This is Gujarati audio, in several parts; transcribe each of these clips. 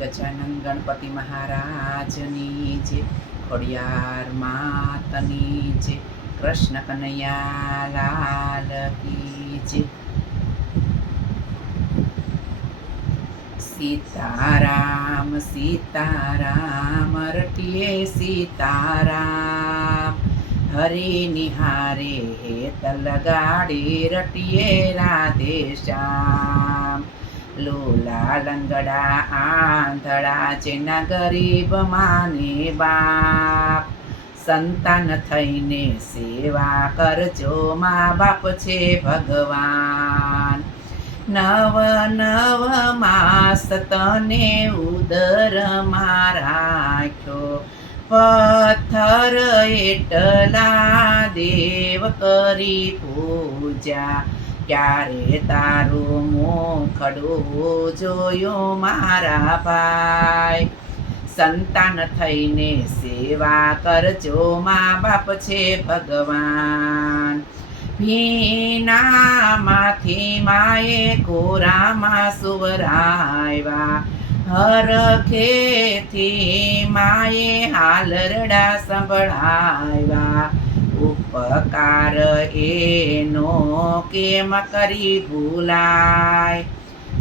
ગજાનંદ ગણપતિ મહારાજની જે, ખોડિયાર માતની જે, કૃષ્ણ કનૈયા લાલ કી જે. સીતારામ સીતારામ રટીએ સીતારામ, હરે નિહારે હેત લગાડી રટીએ રાધે શ્યામ. લોલા લંગડા આંધળા, જેના ગરીબ માને બાપ. સંતાન થઈને સેવા કરજો, મા બાપ છે ભગવાન. નવ નવ માસ તને ઉદર રાખ્યો પથ્થર એટલા દેવ કરી પૂજા. ક્યારે તારું મોખડું જોયું મારા ભાઈ? સંતાન થઈને સેવા કરજો મા બાપ છે ભગવાન. ભીનામાંથી માએ કોરામાં સુવરાવ્યા. હરખેથી માએ હાલરડા સંભળાવ્યા. ઉપકાર એનો કેમ કરી ભૂલાય?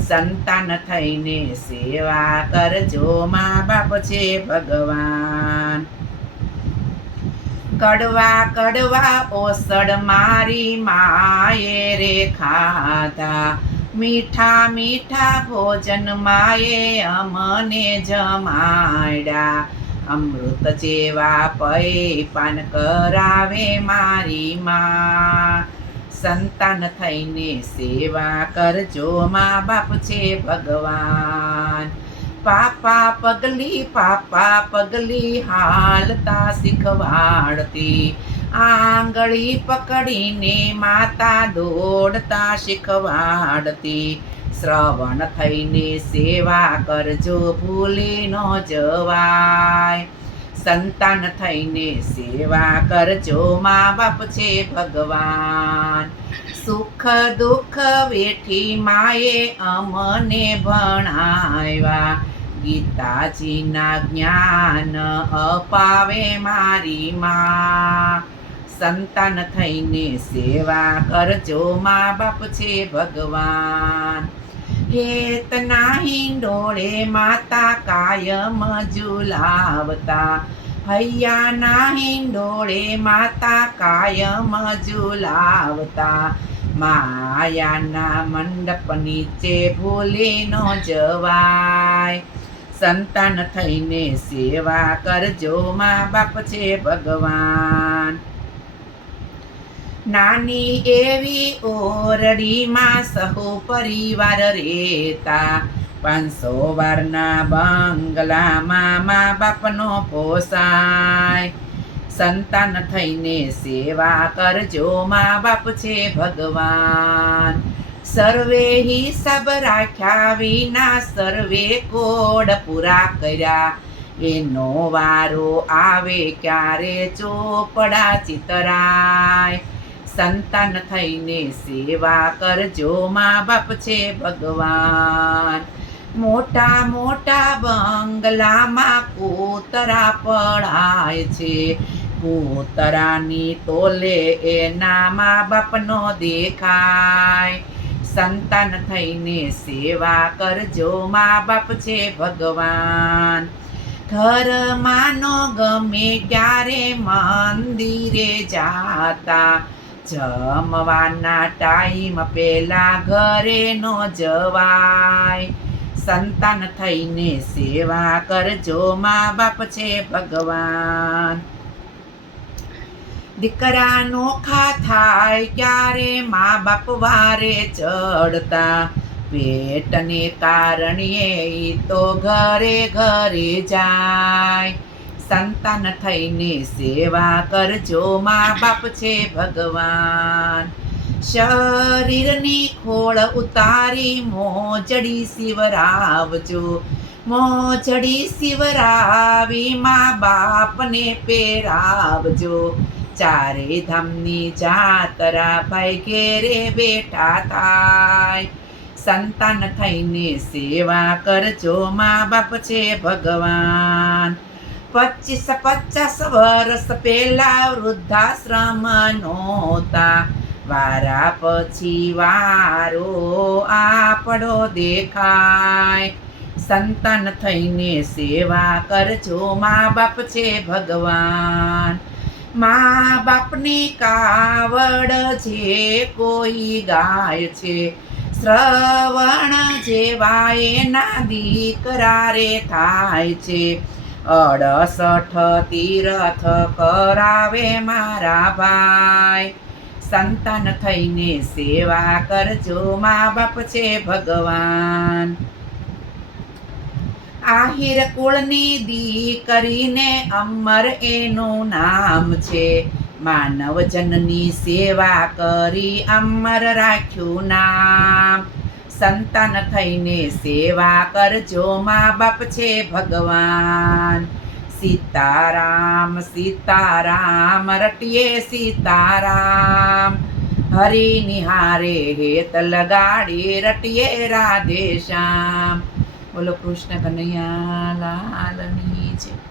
સંતાન થઈને સેવા કરજો, મા બાપ છે ભગવાન. કડવા કડવા ઓસડ મારી માએ રે ખાધા. મીઠા મીઠા ભોજન માએ અમને જમાડ્યા. અમૃત જેવા પૈ પાન કરાવે મારી માં. સંતાન થઈને સેવા કરજો મા બાપ છે ભગવાન. પાપા પગલી પાપા પગલી હાલતા શીખવાડતી. આંગળી પકડીને માતા દોડતા શીખવાડતી. શ્રવણ થઈને સેવા કરજો, ભૂલી ન જવાય. સંતાન થઈને સેવા કરજો મા બાપ છે ભગવાન. સુખ દુઃખ વેઠી માએ અમને ભણાવ્યા. ગીતાજીના જ્ઞાન અપાવે મારી મા. સંતાન થઈને સેવા કરજો મા બાપ છે ભગવાન. હેતના ડોળે માતા કાયમ ઝુલાવતા. હૈયાના ડોળે માતા કાયમ ઝુલાવતા. માયાના મંડપ નીચે ભૂલી ન જવાય. સંતાન થઈને સેવા કરજો મા બાપ છે ભગવાન. નાની એવી ઓરડીમાં સહુ પરિવાર રહેતા. પાંચસો વારના બંગલામાં મા બાપનો પોસાય. સંતાન થઈને સેવા કરજો મા બાપ છે ભગવાન. સર્વે હિસાબ રાખ્યા વિના સર્વે કોડ પૂરા કર્યા. એનો વારો આવે ક્યારે ચોપડા ચિતરાય. સંતાન થઈને સેવા કરજો, મા બાપ છે ભગવાન. મોટા મોટા બંગલામાં કૂતરા પડાય છે. કૂતરાની તોલે એના મા બાપનો દેખાય. સંતાન થઈને સેવા કરજો, મા બાપ છે ભગવાન. ઘરમાંનો ગમે ક્યારે મંદિરે જાતા. જમવાના ટાઈમ પેલા ઘરે નો જવાય. સંતાન થઈને સેવા કરજો મા બાપ છે ભગવાન. દીકરા નોખા થાય ક્યારે મા બાપ વારે ચડતા. પેટને કારણે તો ઘરે ઘરે જાય. સંતાન થઈને સેવા કરજો મા બાપ છે ભગવાન. શરીરની ખોળ ઉતારી મોજડી શિવરાવજો. મોજડી શિવરાવી મા બાપને પહેરાવજો. ચારે ધામની જાતરા ભાઈ ઘેરે બેઠા થાય. સંતાન થઈને સેવા કરજો મા બાપ છે ભગવાન. પચીસ પચાસ વર્ષ પહેલા વૃદ્ધાશ્રમ નહોતા વારા પછી વારો આપણો દેખાય સંતાન થઈને સેવા કરજો મા બાપ છે ભગવાન મા બાપની કાવડ જે કોઈ ગાય છે શ્રવણ જેવા એના દીકરા થાય છે અડસઠ તીરથ કરાવે મારા ભાઈ. સંતાન થઈને સેવા કરજો મા બાપ છે ભગવાન. આહિર કુળની દીકરીને અમર એનું નામ છે. માનવ જનની સેવા કરી અમર રાખ્યું નામ. સંતાન થઈને સેવા કરજો મા બાપ છે ભગવાન. સીતારામ સીતારામ, રટીએ સીતારામ. હરિ નિહારે હેત લગાડી, રટીએ રાધે શ્યામ. બોલો કૃષ્ણ કનૈયા, લાલની છે